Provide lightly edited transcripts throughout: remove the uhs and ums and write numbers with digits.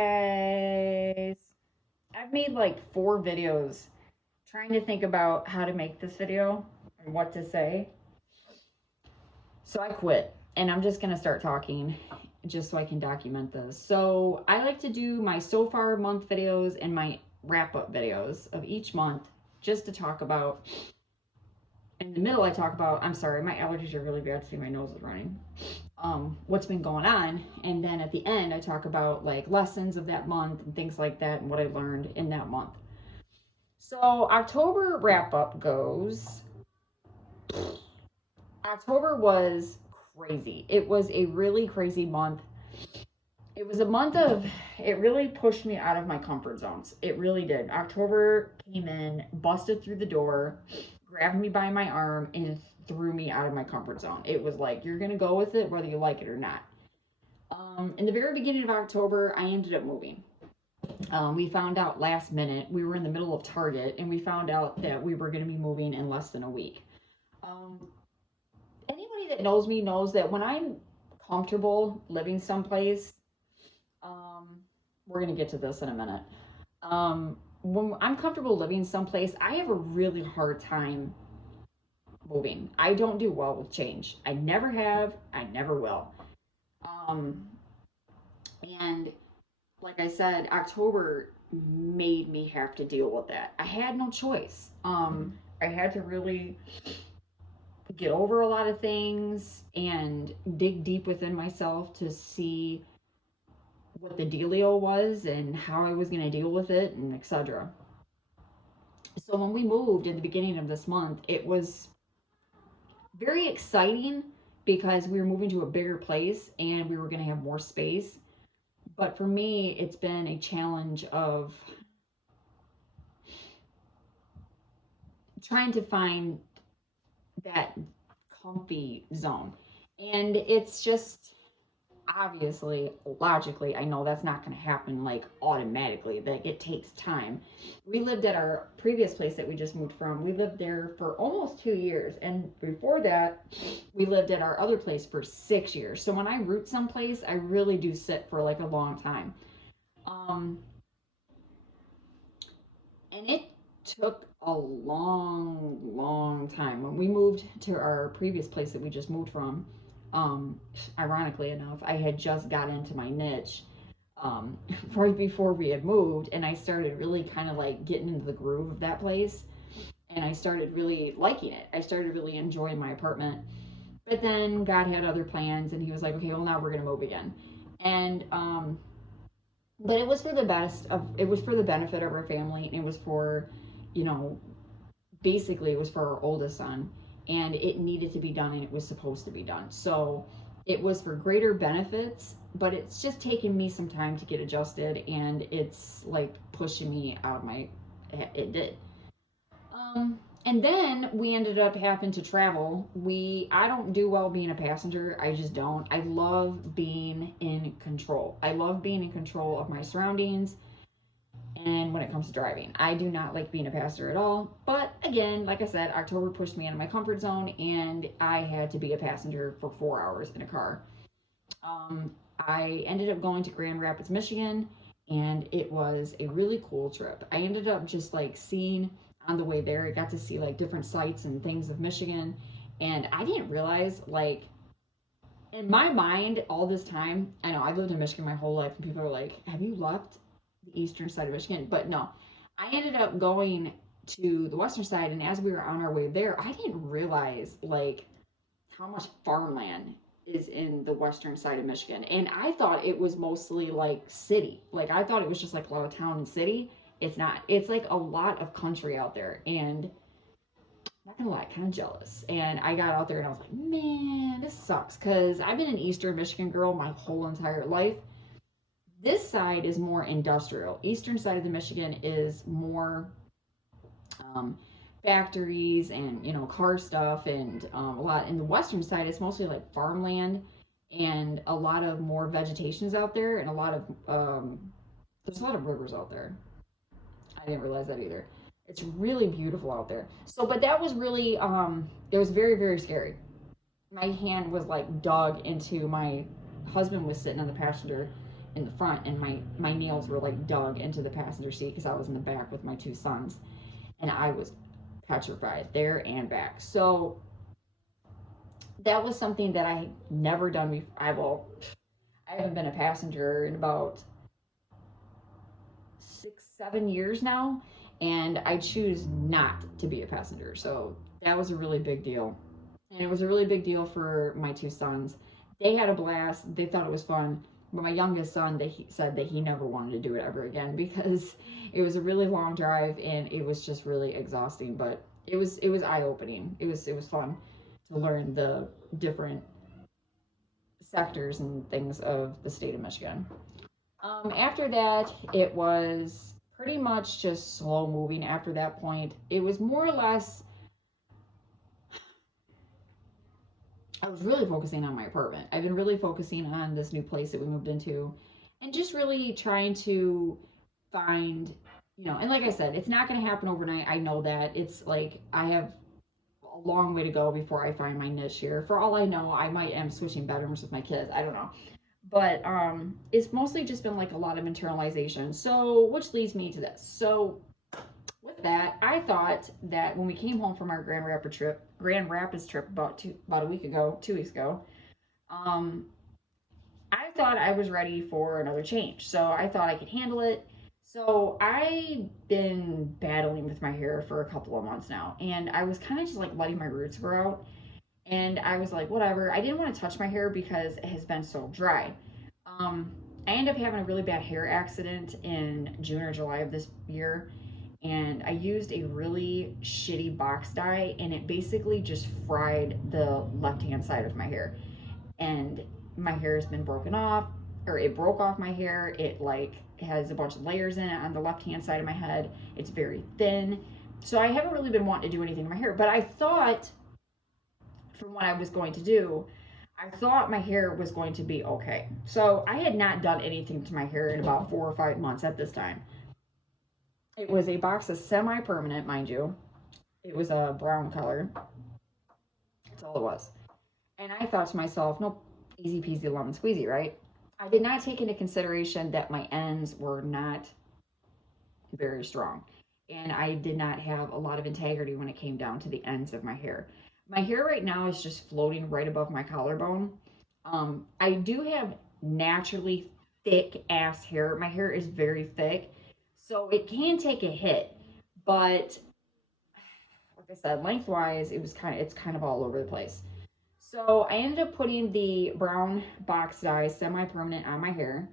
guys. I've made like 4 videos trying to think about how to make this video and what to say. So I quit and I'm just going to start talking just so I can document this. So I like to do my so far month videos and my wrap up videos of each month just to talk about. In the middle, I talk about, I'm sorry, my allergies are really bad. See, my nose is running. What's been going on. And then at the end, I talk about like lessons of that month and things like that and what I learned in that month. So October wrap up goes. October was crazy. It was a really crazy month. It was a month of, it really pushed me out of my comfort zones. It really did. October came in, busted through the door, grabbed me by my arm, and threw me out of my comfort zone. It was like, you're going to go with it whether you like it or not. In the very beginning of October, I ended up moving. We found out last minute. We were in the middle of Target, and we found out that we were going to be moving in less than a week. Um, Anybody that knows me knows that when I'm comfortable living someplace, um, we're going to get to this in a minute. When I'm comfortable living someplace, I have a really hard time moving. I don't do well with change. I never have. I never will. Um, and like I said, October made me have to deal with that. I had no choice. I had to really get over a lot of things and dig deep within myself to see what the dealio was and how I was going to deal with it and etc. So when we moved in the beginning of this month, it was very exciting because we were moving to a bigger place and we were going to have more space. But for me, it's been a challenge of trying to find that comfy zone. And it's just obviously, logically, I know that's not going to happen like automatically, that it takes time. We lived at our previous place that we just moved from. We lived there for almost 2 years. And before that, we lived at our other place for 6 years. So when I root someplace, I really do sit for like a long time. Um, and it took a long time. When we moved to our previous place that we just moved from, ironically enough, I had just got into my niche right before we had moved, and I started really kind of like getting into the groove of that place, and I started really liking it. I started really enjoying my apartment. But then God had other plans, and He was like, okay, well, now we're going to move again. And but it was for the best of, it was for the benefit of our family, and it was for, you know, basically it was for our oldest son, and it needed to be done and it was supposed to be done. So it was for greater benefits, but it's just taken me some time to get adjusted, and it's like pushing me out of my, it did. And then we ended up having to travel. I don't do well being a passenger. I just don't. I love being in control. I love being in control of my surroundings. And when it comes to driving, I do not like being a passenger at all. But again, like I said, October pushed me out of my comfort zone, and I had to be a passenger for 4 hours in a car. I ended up going to Grand Rapids, Michigan, and it was a really cool trip. I ended up just like seeing on the way there, I got to see like different sites and things of Michigan, and I didn't realize, like, in my mind all this time, I know I've lived in Michigan my whole life, and people are like, have you left the eastern side of Michigan? But no, I ended up going to the western side, and as we were on our way there, I didn't realize like how much farmland is in the western side of Michigan. And I thought it was mostly like city. Like I thought it was just like a lot of town and city. It's not. It's like a lot of country out there. And I'm not gonna lie, kind of jealous. And I got out there and I was like, man, this sucks. Cause I've been an eastern Michigan girl my whole entire life. This side is more industrial. Eastern side of the Michigan is more um, factories and car stuff, and a lot. In the western side it's mostly like farmland, and a lot of more vegetations out there, and a lot of there's a lot of rivers out there. I didn't realize that either. It's really beautiful out there. So but that was really it was very scary. My hand was like dug into, my husband was sitting on the passenger, in the front, and my nails were like dug into the passenger seat because I was in the back with my two sons, and I was petrified there and back. So that was something that I never done before. I haven't been a passenger in about 6, 7 years now, and I choose not to be a passenger. So that was a really big deal. And it was a really big deal for my two sons. They had a blast. They thought it was fun. But my youngest son, he said that he never wanted to do it ever again because it was a really long drive and it was just really exhausting. But it was eye opening. It was fun to learn the different sectors and things of the state of Michigan. After that, it was pretty much just slow moving. After that point, it was more or less, I was really focusing on my apartment. I've been really focusing on this new place that we moved into and just really trying to find, and like I said, it's not going to happen overnight. I know that. It's like I have a long way to go before I find my niche here. For all I know, I might am switching bedrooms with my kids. I don't know. But it's mostly just been like a lot of internalization. So, which leads me to this. So, with that, I thought that when we came home from our Grand Rapids trip about a week ago, 2 weeks ago, um, I thought I was ready for another change. So I thought I could handle it. So I've been battling with my hair for a couple of months now, and I was kind of just like letting my roots grow out. And I was like, whatever. I didn't want to touch my hair because it has been so dry. Um, I ended up having a really bad hair accident in June or July of this year, and I used a really shitty box dye, and it basically just fried the left hand side of my hair. And my hair has been broken off, or it broke off my hair. It like has a bunch of layers in it on the left hand side of my head. It's very thin. So I haven't really been wanting to do anything to my hair, but I thought from what I was going to do, I thought my hair was going to be okay. So I had not done anything to my hair in about 4 or 5 months at this time. It was a box of semi permanent, mind you. It was a brown color. That's all it was. And I thought to myself, nope, easy peasy lemon squeezy, right? I did not take into consideration that my ends were not very strong. And I did not have a lot of integrity when it came down to the ends of my hair. My hair right now is just floating right above my collarbone. I do have naturally thick ass hair. My hair is very thick, so it can take a hit. But like I said, lengthwise, it's kind of all over the place. So I ended up putting the brown box dye semi-permanent on my hair,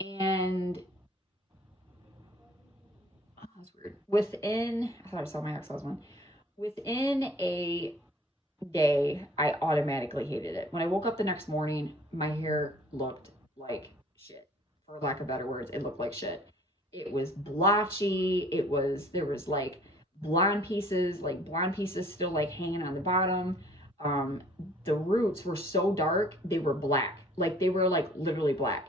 and oh, that's weird. I thought I saw my ex-husband. Within a day, I automatically hated it. When I woke up the next morning, my hair looked like shit. For lack of better words, it looked like shit. It was blotchy. There was like blonde pieces still like hanging on the bottom. Um, the roots were so dark, they were black. Like they were like literally black.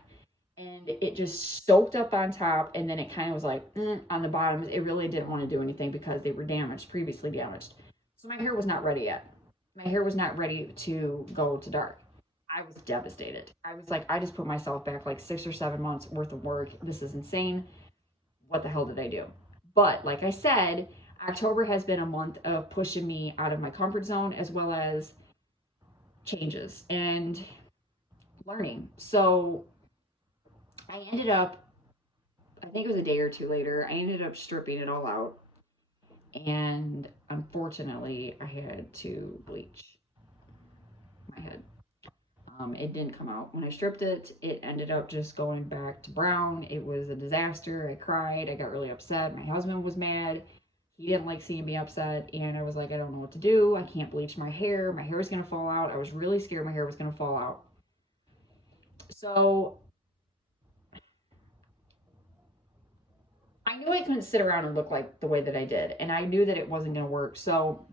And it just soaked up on top, and then it kind of was like on the bottoms. It really didn't want to do anything because they were previously damaged. So my hair was not ready yet. My hair was not ready to go to dark. I was devastated. I was like, I just put myself back like 6 or 7 months worth of work. This is insane. What the hell did I do? But like I said, October has been a month of pushing me out of my comfort zone as well as changes and learning. So I ended up, I think it was a day or two later, I ended up stripping it all out. And unfortunately, I had to bleach my head. It didn't come out. When I stripped it, it ended up just going back to brown. It was a disaster. I cried. I got really upset. My husband was mad. He didn't like seeing me upset. And I was like, I don't know what to do. I can't bleach my hair. My hair is going to fall out. I was really scared my hair was going to fall out. So I knew I couldn't sit around and look like the way that I did. And I knew that it wasn't going to work. So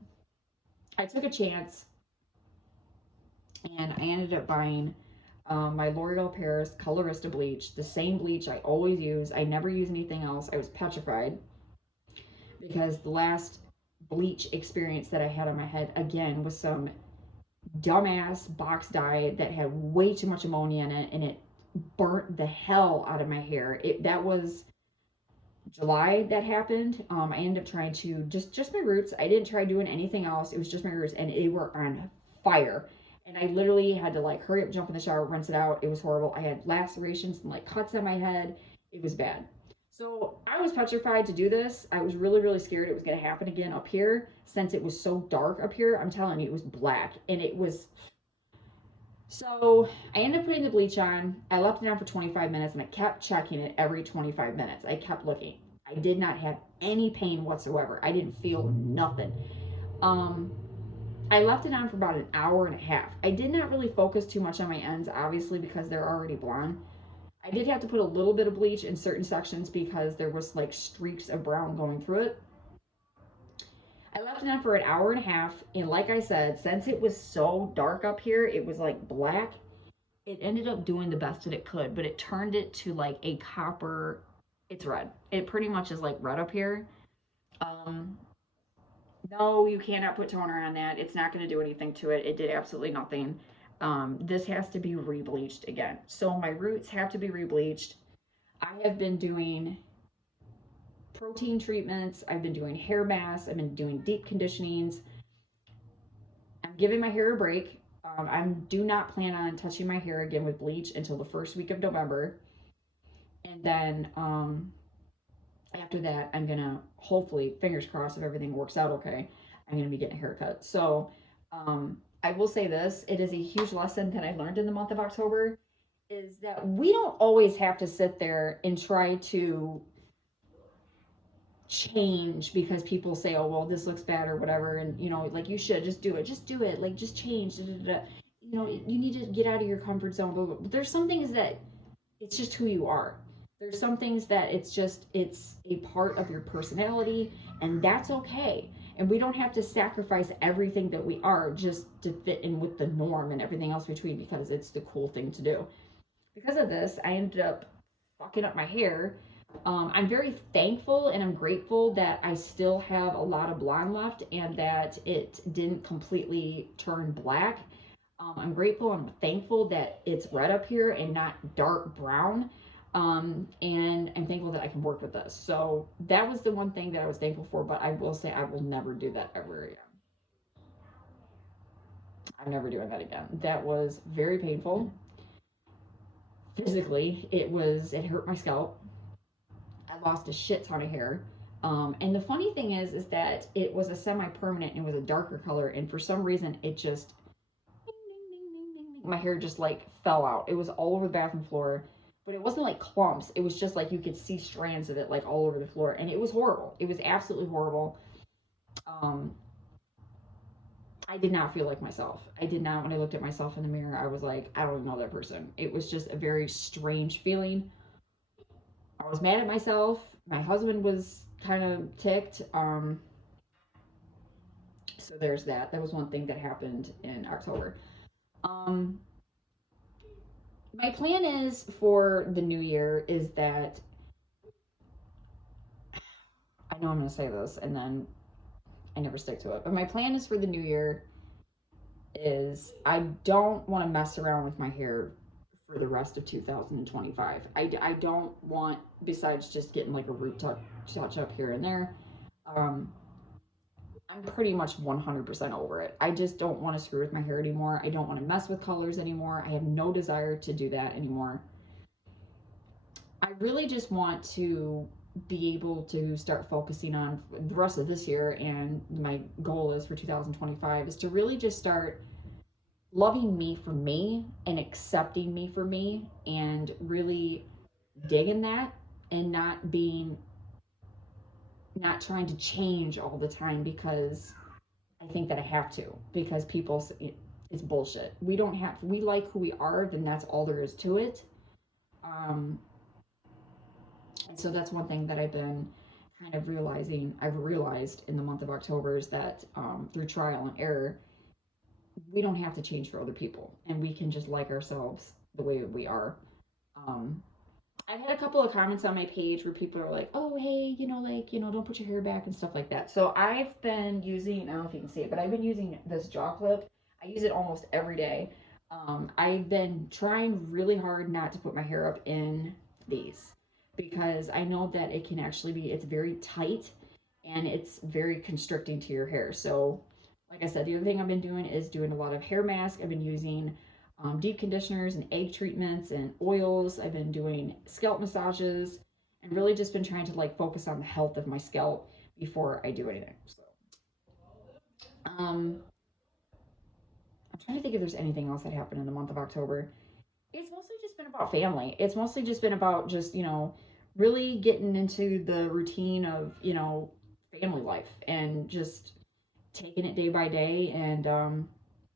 I took a chance and I ended up buying my L'Oreal Paris Colorista bleach, the same bleach I always use. I never use anything else. I was petrified because the last bleach experience that I had on my head again was some dumbass box dye that had way too much ammonia in it, and it burnt the hell out of my hair. That was July that happened. I ended up trying to just my roots. I didn't try doing anything else. It was just my roots, and they were on fire. And I literally had to like hurry up, jump in the shower, rinse it out. It was horrible. I had lacerations and like cuts on my head. It was bad. So I was petrified to do this. I was really, really scared it was going to happen again up here since it was so dark up here. I'm telling you, it was black, and it was. So I ended up putting the bleach on. I left it on for 25 minutes, and I kept checking it every 25 minutes. I kept looking. I did not have any pain whatsoever. I didn't feel nothing. Um, I left it on for about an hour and a half. I did not really focus too much on my ends, obviously, because they're already blonde. I did have to put a little bit of bleach in certain sections because there was like streaks of brown going through it. I left it on for an hour and a half, and like I said, since it was so dark up here, it was like black. It ended up doing the best that it could, but it turned it to like a copper. It's red. It pretty much is like red up here. Um, no, you cannot put toner on that. It's not going to do anything to it. It did absolutely nothing. This has to be rebleached again. So my roots have to be rebleached. I have been doing protein treatments. I've been doing hair masks. I've been doing deep conditionings. I'm giving my hair a break. I do not plan on touching my hair again with bleach until the first week of November. And then after that, I'm going to hopefully, fingers crossed, if everything works out okay, I'm going to be getting a haircut. So I will say this, it is a huge lesson that I learned in the month of October, is that we don't always have to sit there and try to change because people say, oh, well, this looks bad or whatever. And, you know, like, you should just do it. Like, just change. Da, da, da. You know, you need to get out of your comfort zone. But there's some things that it's just who you are. There's some things that it's a part of your personality, and that's okay. And we don't have to sacrifice everything that we are just to fit in with the norm and everything else between because it's the cool thing to do. Because of this, I ended up fucking up my hair. I'm very thankful and I'm grateful that I still have a lot of blonde left and that it didn't completely turn black. I'm grateful and thankful that it's red up here and not dark brown. And I'm thankful that I can work with this. So that was the one thing that I was thankful for, but I will say I will never do that ever again. I'm never doing that again. That was very painful. Physically, it hurt my scalp. I lost a shit ton of hair. And the funny thing is that it was a semi-permanent and it was a darker color, and for some reason it just my hair just like fell out. It was all over the bathroom floor, but it wasn't like clumps. It was just like you could see strands of it like all over the floor, and it was horrible. It was absolutely horrible. Um, I did not feel like myself. I did not. When I looked at myself in the mirror, I was like, I don't even know that person. It was just a very strange feeling. I was mad at myself. My husband was kind of ticked. So there's that. That was one thing that happened in October. Um, my plan is for the new year is that I know I'm going to say this and then I never stick to it. But my plan is for the new year is I don't want to mess around with my hair for the rest of 2025. I don't want, besides just getting like a root touch up here and there, um, I'm pretty much 100% over it. I just don't want to screw with my hair anymore. I don't want to mess with colors anymore. I have no desire to do that anymore. I really just want to be able to start focusing on the rest of this year, and my goal is for 2025 is to really just start loving me for me and accepting me for me and really digging that and not trying to change all the time because I think that I have to, because people, it's bullshit. We don't have, we like who we are, then that's all there is to it. Um, and so that's one thing that I've been kind of I've realized in the month of October is that through trial and error, we don't have to change for other people and we can just like ourselves the way we are. Um, I've had a couple of comments on my page where people are like, oh, hey, don't put your hair back and stuff like that. So I've been using, I don't know if you can see it, but I've been using this jaw clip. I use it almost every day. I've been trying really hard not to put my hair up in these because I know that it can actually be, it's very tight and it's very constricting to your hair. So, like I said, the other thing I've been doing is doing a lot of hair masks. I've been using deep conditioners and egg treatments and oils. I've been doing scalp massages and really just been trying to like focus on the health of my scalp before I do anything. So, um, I'm trying to think if there's anything else that happened in the month of October. It's mostly just been about family. It's mostly just been about just, really getting into the routine of, family life and just taking it day by day. And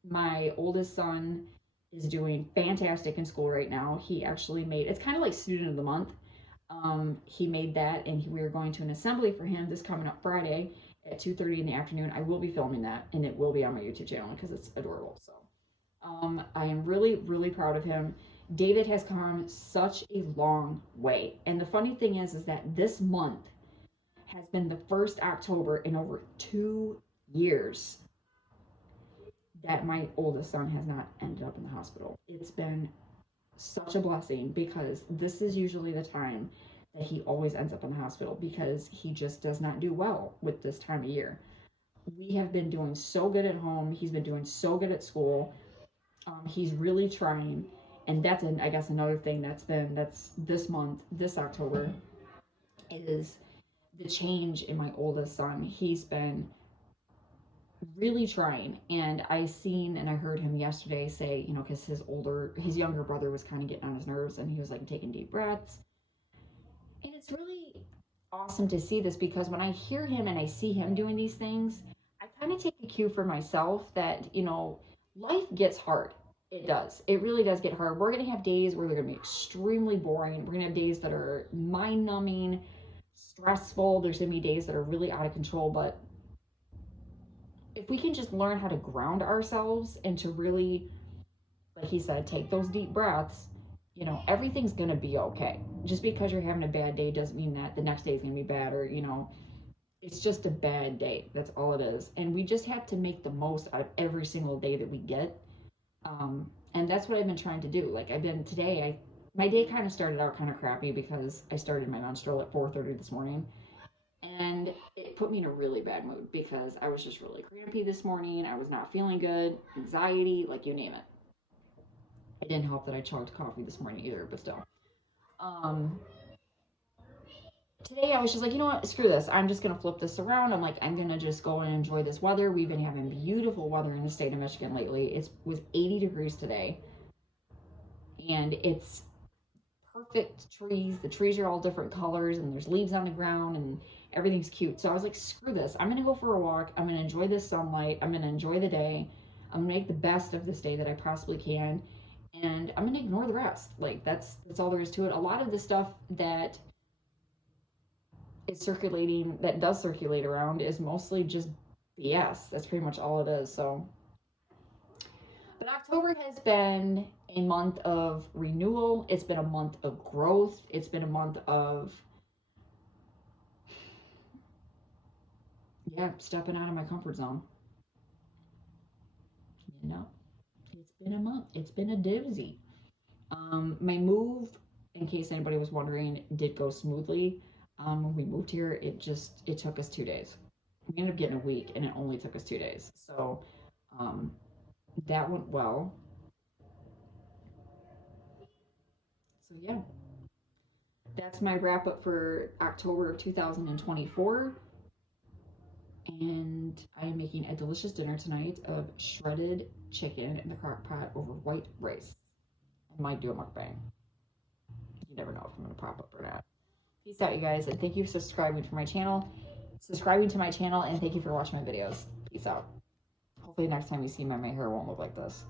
my oldest son is doing fantastic in school right now. He actually made, it's kind of like student of the month. He made that, and we are going to an assembly for him this coming up Friday at 2:30 in the afternoon. I will be filming that, and it will be on my YouTube channel because it's adorable. So I am really, really proud of him. David has come such a long way. And the funny thing is that this month has been the first October in over 2 years that my oldest son has not ended up in the hospital. It's been such a blessing because this is usually the time that he always ends up in the hospital because he just does not do well with this time of year. We have been doing so good at home. He's been doing so good at school. He's really trying, and that's I guess another thing that's this month, this October, is the change in my oldest son. He's been really trying, and I seen and I heard him yesterday say, because his younger brother was kind of getting on his nerves, and he was like taking deep breaths, and it's really awesome to see this because when I hear him and I see him doing these things, I kind of take a cue for myself that life gets hard. It does. It really does get hard. We're going to have days where they're going to be extremely boring. We're going to have days that are mind numbing, stressful. There's going to be days that are really out of control. But if we can just learn how to ground ourselves and to really, like he said, take those deep breaths, everything's going to be okay. Just because you're having a bad day doesn't mean that the next day is going to be bad, or, it's just a bad day. That's all it is. And we just have to make the most out of every single day that we get. And that's what I've been trying to do. Like my day kind of started out kind of crappy because I started my menstrual at 4:30 this morning, and it put me in a really bad mood because I was just really crampy this morning. I was not feeling good, anxiety, like you name it. It didn't help that I chugged coffee this morning either, but still. Um, Today I was just like, you know what, screw this. I'm just gonna flip this around. I'm gonna just go and enjoy this weather. We've been having beautiful weather in the state of Michigan lately. It was 80 degrees today, and it's perfect trees. The trees are all different colors, and there's leaves on the ground, and everything's cute. So I was like, screw this. I'm gonna go for a walk. I'm gonna enjoy this sunlight. I'm gonna enjoy the day. I'm gonna make the best of this day that I possibly can, and I'm gonna ignore the rest. Like that's all there is to it. A lot of the stuff that does circulate around is mostly just BS. That's pretty much all it is. So, but October has been a month of renewal. It's been a month of growth. It's been a month of, stepping out of my comfort zone. It's been a month. It's been a doozy. My move, in case anybody was wondering, did go smoothly. When we moved here, it took us 2 days. We ended up getting a week, and it only took us 2 days. So, that went well. So yeah, that's my wrap up for October of 2024. And I am making a delicious dinner tonight of shredded chicken in the crock pot over white rice. I might do a mukbang. You never know if I'm going to pop up or not. Peace out, you guys, and thank you for subscribing to my channel. And thank you for watching my videos. Peace out. Hopefully next time you see my hair won't look like this.